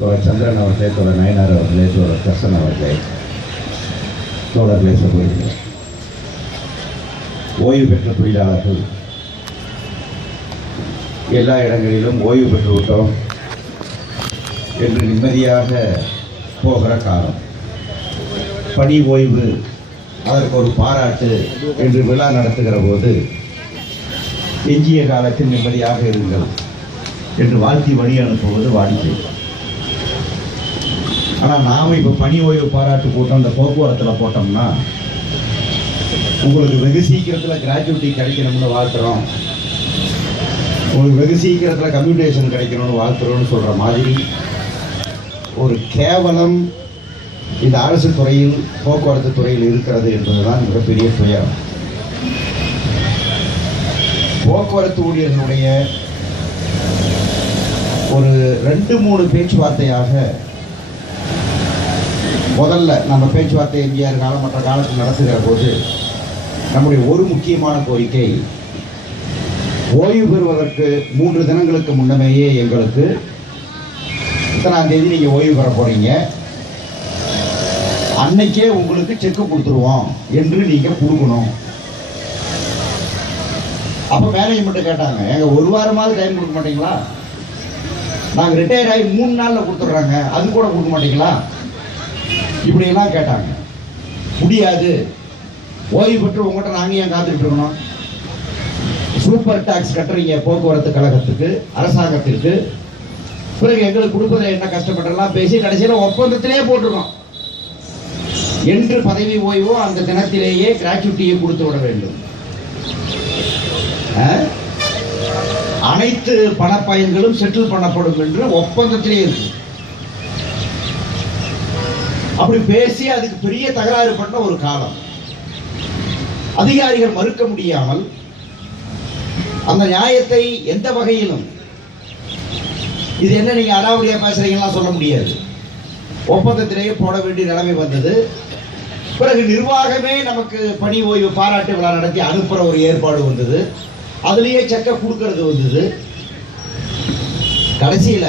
தோழர் சந்திரன் அவர்களே, தோழர் நயனார் அவர்களே, தோழர் கர்சன் அவர்களே, தோழர்களே, சகோதரிகளே, ஓய்வு பெற்ற தொழிலாளர்கள் எல்லா இடங்களிலும் ஓய்வு பெற்று விட்டோம் என்று நிம்மதியாக போகிற காலம். பணி ஓய்வு, அதற்கு ஒரு பாராட்டு என்று விழா நடத்துகிற போது எஞ்சிய காலத்தில் நிம்மதியாக இருங்கள் என்று வாழ்த்தி வழி அனுப்புவது வாடிக்கை. ஆனால் நாம் இப்போ பணி ஓய்வு பாராட்டு கூட்டம் அந்த போக்குவரத்தில் போட்டோம்னா உங்களுக்கு வெகு சீக்கிரத்தில் கிராஜுவிட்டி கிடைக்கணும்னு வாழ்த்துறோம், உங்களுக்கு வெகு சீக்கிரத்தில் கம்யூனிகேஷன் கிடைக்கணும்னு வாழ்த்துறோம்னு சொல்கிற மாதிரி ஒரு கேவலம் இந்த அரசு துறையில், போக்குவரத்து துறையில் இருக்கிறது என்பதுதான் மிகப்பெரிய துயரம். போக்குவரத்து ஊழியர்களுடைய ஒரு 2-3 பேச்சுவார்த்தையாக முதல்ல நம்ம பேச்சுவார்த்தை எம்ஜிஆர் காலம் மற்ற காலத்தில் நடத்துகிற போது நம்முடைய ஒரு முக்கியமான கோரிக்கை, ஓய்வு பெறுவதற்கு 3 தினங்களுக்கு முன்னமேயே எங்களுக்கு இத்தனாம் தேதி நீங்கள் ஓய்வு பெற போறீங்க, அன்னைக்கே உங்களுக்கு செக்கு கொடுத்துருவோம் என்று நீங்கள் கொடுக்கணும். அப்போ மேனேஜ்மெண்ட்டு கேட்டாங்க, எங்க 1 வாரமாவது டைம் கொடுக்க மாட்டீங்களா? நாங்கள் ரிட்டையர் ஆகி 3 நாளில் கொடுத்துட்றாங்க, அது கூட கொடுக்க மாட்டீங்களா? இப்படியெல்லாம் கேட்டாங்க. முடியாது, ஓய்வு பெற்று உங்கள்கிட்ட நாங்கள் ஏன் காத்துக்கிட்டு இருக்கணும்? சூப்பர் டாக்ஸ் கட்டுறீங்க போக்குவரத்து கழகத்துக்கு, அரசாங்கத்திற்கு, பிறகு எங்களுக்கு கொடுப்பதில் என்ன கஷ்டப்பட்டெல்லாம் பேசி கடைசியில் ஒப்பந்தத்திலே போட்டிருக்கோம் என்று பதவி ஓய்வோ அந்த தினத்திலேயே கிராஜுவிட்டியை கொடுத்து விட வேண்டும். அனைத்து பணப்பயன்களும் செட்டில் பண்ணப்படும் என்று ஒப்பந்தத்திலே இருக்கு. அப்படி பேசி அதுக்கு பெரிய தகராறு பண்ண ஒரு காலம். அதிகாரிகள் மறுக்க முடியாமல் அந்த நியாயத்தை எந்த வகையிலும், இது என்ன நீங்க அடாவடியா பேசுறீங்கன்னா சொல்ல முடியாது, ஒப்பந்தத்திலேயே போட வேண்டிய நிலைமை வந்தது. பிறகு நிர்வாகமே நமக்கு பணி ஓய்வு பாராட்டு விழா நடத்தி அனுப்புற ஒரு ஏற்பாடு வந்தது, அதுலேயே செக்க கொடுக்கறது வந்தது. கடைசியில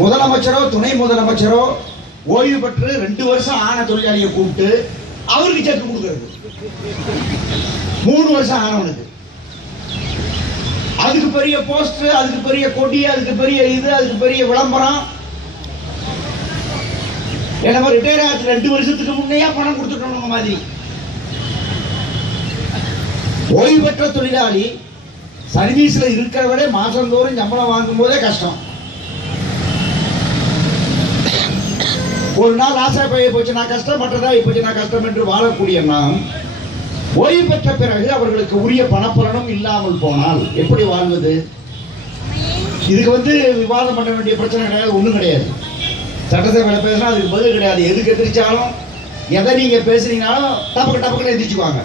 முதலமைச்சரோ துணை முதலமைச்சரோ ஓய்வு பெற்று 2 வருஷம் ஆன தொழிலாளியை கூப்பிட்டு அவருக்கு செக் கொடுக்கிறது, 3 வருஷம் ஆனவனுக்கு. அதுக்கு பெரிய போஸ்டர், அதுக்கு பெரிய கொடி, அதுக்கு பெரிய இது, அதுக்கு பெரிய விளம்பரம். நம்ம ரிட்டையர் ஆச்சு 2 வருஷத்துக்கு முன்னையா பணம் கொடுத்துட்டோம் மாதிரி. ஓய்வு பெற்ற தொழிலாளி சர்வீஸ்ல இருக்கிறவரை மாசந்தோறும் சம்பளம் வாங்கும் போதே கஷ்டம். ஒரு நாள் ஆசை போச்சுன்னா கஷ்டம், மற்றதா போச்சுன்னா கஷ்டம் என்று வாழக்கூடிய நாம் ஓய்வு பெற்ற பிறகு அவர்களுக்கு உரிய பணப்பலனும் இல்லாமல் போனால் எப்படி வாழ்வது? இதுக்கு விவாதம் பண்ண வேண்டிய பிரச்சனை கிடையாது, ஒன்றும் கிடையாது. சட்டசபையில் பேசினா அதுக்கு பதில் கிடையாது. எதுக்கு எதிர்த்தாலும், எதை நீங்க பேசுறீங்கனாலும் டப்புன்னு எதிர்ச்சுக்குவாங்க.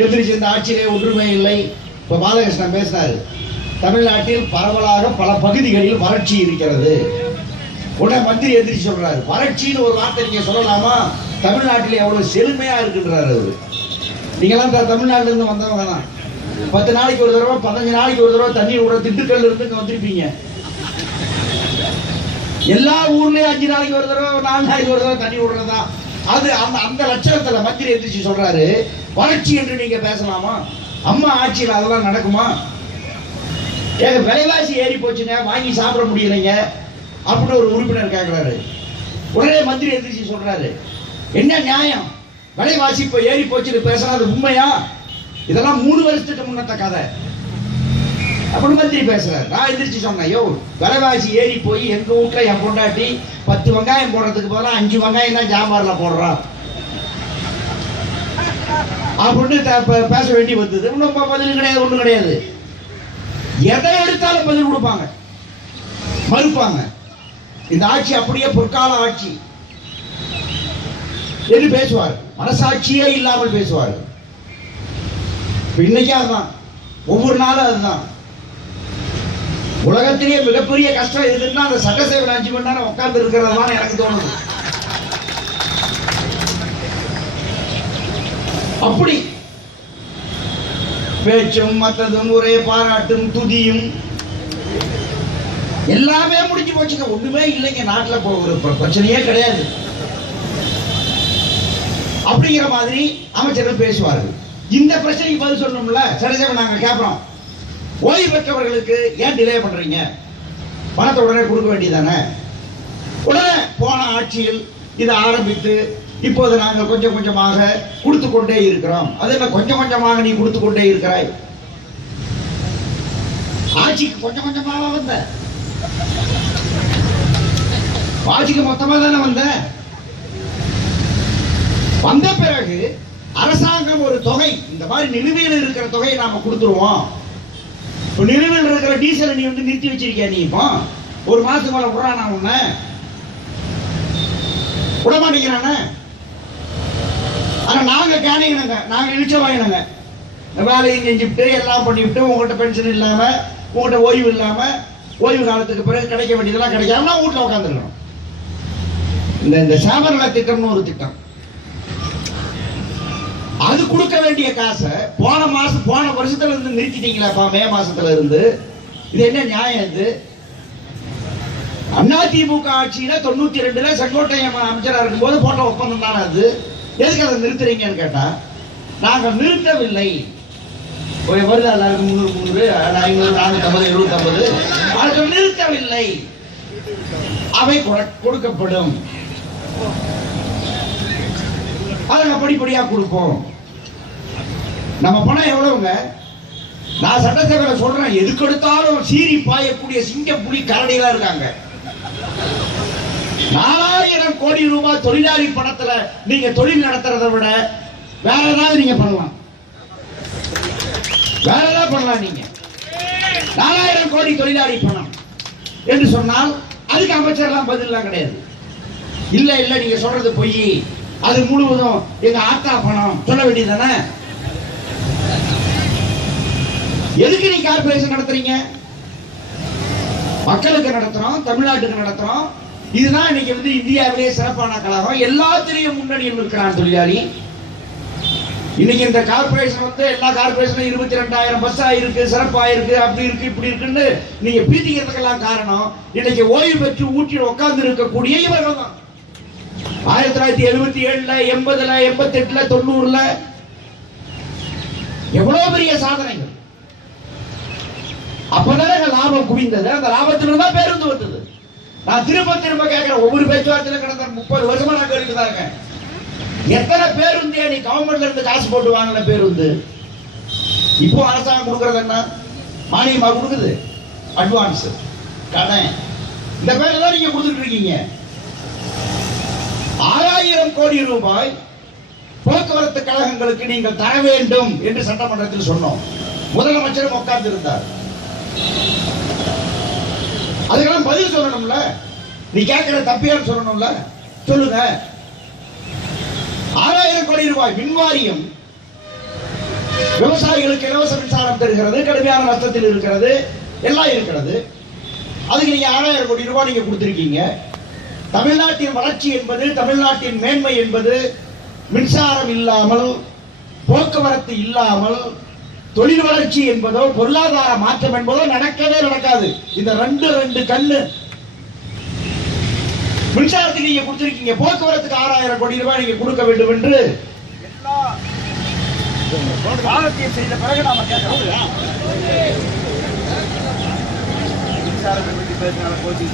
எதிர்த்து இந்த ஆட்சியிலே ஒன்றுமே இல்லை. இப்போ பாலகிருஷ்ணன் பேசினாரு, தமிழ்நாட்டில் பரவலாக பல பகுதிகளில் வறட்சி இருக்கிறது. உடனே மந்திரி எதிர்த்து சொல்றாரு, வறட்சின்னு ஒரு வார்த்தை நீங்க சொல்லலாமா? தமிழ்நாட்டில் எவ்வளவு செழுமையா இருக்குன்றாரு அவரு. நீங்களாம் தமிழ்நாட்டில இருந்து வந்தவங்க தான். 10 நாளைக்கு ஒரு தடவை, 15 நாளைக்கு ஒரு தடவை தண்ணி விடுற திண்டுக்கல்ல இருந்து இங்க வந்திருப்பீங்க. எல்லா ஊர்லயும் 5 நாளைக்கு ஒரு தடவை, 4 நாளைக்கு ஒரு தடவை தண்ணி விடுறதா. அது அந்த லட்சணத்துல மந்திரி எதிர்த்து சொல்றாரு, வறட்சி என்று நீங்க பேசலாமா? அம்மா ஆட்சியில் அதெல்லாம் நடக்குமா? ஏங்க விலைவாசி ஏறி போச்சுங்க, வாங்கி சாப்பிட முடியலைங்க அப்படின்னு ஒரு உறுப்பினர் கேட்கிறாரு. உடனே மந்திரி எதிர்த்து சொல்றாரு, என்ன நியாயம்? விலைவாசி இப்ப ஏறி போச்சுன்னு பேசினா அது உண்மையா? இதெல்லாம் 3 வருஷத்துக்கு முன்னத்த கதை அப்படின்னு மந்திரி பேசுறாரு. நான் எதிர்த்து சொன்னேன், யோ விலைவாசி ஏறி போய் எங்க வீட்டுல என் பொண்டாட்டி 10 வெங்காயம் போடுறதுக்கு போல 5 வெங்காயம் தான் ஜாம்பார்ல போடுறான் அப்படின்னு பேச வேண்டி வந்தது. ஒன்றும் பதில் கிடையாது, ஒன்றும் கிடையாது. எதை எடுத்தாலும் பதில் கொடுப்பாங்க, மறுப்பாங்க. இந்த ஆட்சி அப்படியே பொற்கால ஆட்சி என்று பேசுவார். மனசாட்சியே இல்லாமல் பேசுவார். இன்னைக்கு அதுதான், ஒவ்வொரு நாளும் அதுதான். உலகத்திலேயே மிகப்பெரிய கஷ்டம் எதுன்னா அந்த சட்டசபையில் 5 மணி நேரம் உட்கார்ந்து இருக்கிறது எனக்கு தோணுது. அப்படி பேச்சும் மற்றதும் ஒரே பாராட்டும் துதியும் எல்லாமே முடிஞ்சு போச்சுங்க, ஒண்ணுமே இல்லைங்க, நாட்டில் போகிற பிரச்சனையே கிடையாது அப்படிங்கிற மாதிரி அமைச்சர்கள் பேசுவார்கள். இந்த பிரச்சனைக்கு பதில் சொல்லணும்ல. சரிசேவை நாங்க கேட்கிறோம், ஓய்வு பெற்றவர்களுக்கு ஏன் டிலே பண்றீங்க? பணத்தை உடனே கொடுக்க வேண்டியதானே? உடனே போன ஆட்சியில் இதை ஆரம்பித்து இப்போது நாங்கள் கொஞ்சம் கொஞ்சமாக கொடுத்து கொண்டே இருக்கிறோம். அது என்ன கொஞ்சம் கொஞ்சமாக நீ கொடுத்து கொண்டே இருக்கிறாய்? ஆட்சிக்கு கொஞ்சம் கொஞ்சமாக வந்த, ஆட்சிக்கு மொத்தமா தானே வந்த பிறகு அரசாங்கம் ஒரு தொகை, இந்த மாதிரி நிலுவையில் இருக்கிற தொகையை நாம கொடுத்துருவோம். நிலுவையில் இருக்கிற டீசல் நீ வந்து நிறுத்தி வச்சிருக்கியா? நீ இப்போ ஒரு மாசத்துக்கு மேல விடுறானா? உன்ன விட மாட்டேங்கிறானே. ஆனா நாங்க கேனீங்க, நாங்க இழிச்ச வாங்கினாங்க, வேலையும் செஞ்சுட்டு எல்லாம் பண்ணிவிட்டு உங்கள்கிட்ட பென்ஷன் இல்லாம, உங்கள்கிட்ட ஓய்வு இல்லாம, ஓய்வு காலத்துக்கு பிறகு கிடைக்க வேண்டியதெல்லாம் கிடைக்காம வீட்டுல உட்காந்துருக்கணும். இந்த சாமர்ல திட்டம்னு ஒரு திட்டம், அது கொடுக்க வேண்டிய காசை போன வருஷத்துல இருந்து நிறுத்திட்டீங்களாப்பா, மே மாசத்துல இருந்து. இது என்ன நியாயம்? இது அதிமுக ஆட்சியில 92ல செங்கோட்டையன் அமைச்சரா இருக்கும் போது போட்ட ஒப்பந்தம் தானே அது. எதுக்கு அதை நிறுத்துறீங்கன்னு கேட்டா, நாங்கள் நிறுத்தவில்லை. வருது எல்லாருக்கும் 300, 500, 450, 750. அவர்கள் நிறுத்தவில்லை, அவை கொடுக்கப்படும், அதை படிப்படியா கொடுப்போம். நம்ம பணம் எவ்வளவுங்க? நான் சட்டசபையில சொல்றேன், எதுக்கு எடுத்தாலும் சீறி பாயக்கூடிய சிங்க புலி கரடிகளா இருக்காங்க. 4000 கோடி ரூபாய் தொழிலாளி பணத்துல நீங்க தொழில் நடத்துறதை விட வேற ஏதாவது நீங்க பண்ணலாம், வேற ஏதாவது பண்ணலாம். நீங்க 4000 கோடி தொழிலாளி பணம் என்று சொன்னால் அதுக்கு அமைச்சர்லாம் பதிலாம் கிடையாது. இல்ல இல்ல நீங்க சொல்றது பொய், அது முழுவதும் எங்க ஆத்தா பணம் சொல்ல வேண்டியதானே. எதுக்கு நீ கார்பரேஷன் நடத்துறீங்க? மக்களுக்கு நடத்துறோம், தமிழ்நாட்டுக்கு நடத்துறோம். இதுதான் இன்னைக்கு வந்து இந்தியாவிலேயே சிறப்பான கழகம், எல்லாத்திலையும் முன்னணியில் இருக்கிறான் தொழிலாளி. இன்னைக்கு இந்த கார்பரேஷன் வந்து எல்லா கார்பரேஷனும் 22,000 பஸ் ஆயிருக்கு, சிறப்பாயிருக்கு, அப்படி இருக்கு இப்படி இருக்குன்னு நீங்க பீத்திக்கிறதுக்கெல்லாம் காரணம் இன்னைக்கு ஓய்வு பெற்று ஊற்றில் உட்கார்ந்து இருக்கக்கூடிய இவர்கள் தான். 1977, 80, 88, 90 எவ்வளவு பெரிய சாதனைகள். அப்பதான் லாபம் குவிந்தது, அந்த லாபத்திலிருந்து தான் பேருந்து வந்தது. நான் திரும்ப கேட்கிறேன், ஒவ்வொரு பேச்சுவார்த்தையிலும் கடந்த 30 வருஷமா நான் கேட்டுதாங்க, எத்தனை பேருந்து நீ கவர்மெண்ட்ல இருந்து காசு போட்டு வாங்கின பேருந்து? இப்போ அரசாங்கம் கொடுக்கறது என்ன? மானியமா கொடுக்குது, அட்வான்ஸ், கடன், இந்த பேர் தான் நீங்க கொடுத்துட்டு இருக்கீங்க. 6000 கோடி ரூபாய் போக்குவரத்து கழகங்களுக்கு நீங்கள் தர வேண்டும் என்று சட்டமன்றத்தில் சொன்னோம். முதலமைச்சரும் உட்கார்ந்து இருந்தார். அதுக்கெல்லாம் பதில் சொல்லணும்ல. நீ கேட்கிற தப்பியான்னு சொல்லணும்ல, சொல்லுங்க. 6000 கோடி ரூபாய் மின்வாரியம் விவசாயிகளுக்கு இலவச மின்சாரம் தருகிறது, கடுமையான நஷ்டத்தில் இருக்கிறது, எல்லாம் இருக்கிறது. அதுக்கு நீங்க 6000 கோடி ரூபாய் நீங்க கொடுத்திருக்கீங்க. தமிழ்நாட்டின் வளர்ச்சி என்பது, தமிழ்நாட்டின் மேன்மை என்பது மின்சாரம் இல்லாமல், போக்குவரத்து இல்லாமல், தொழில் வளர்ச்சி என்பதோ பொருளாதார மாற்றம் என்பதோ நடக்கவே நடக்காது. இந்த ரெண்டு கண்ணு. மின்சாரத்துக்கு நீங்க கொடுத்திருக்கீங்க, போக்குவரத்துக்கு 6000 கோடி ரூபாய் நீங்க கொடுக்க வேண்டும் என்று எல்லா செய்த பிறகு நாம கேட்கிறோம். மின்சாரத்தை பற்றி பேசினால போச்சு.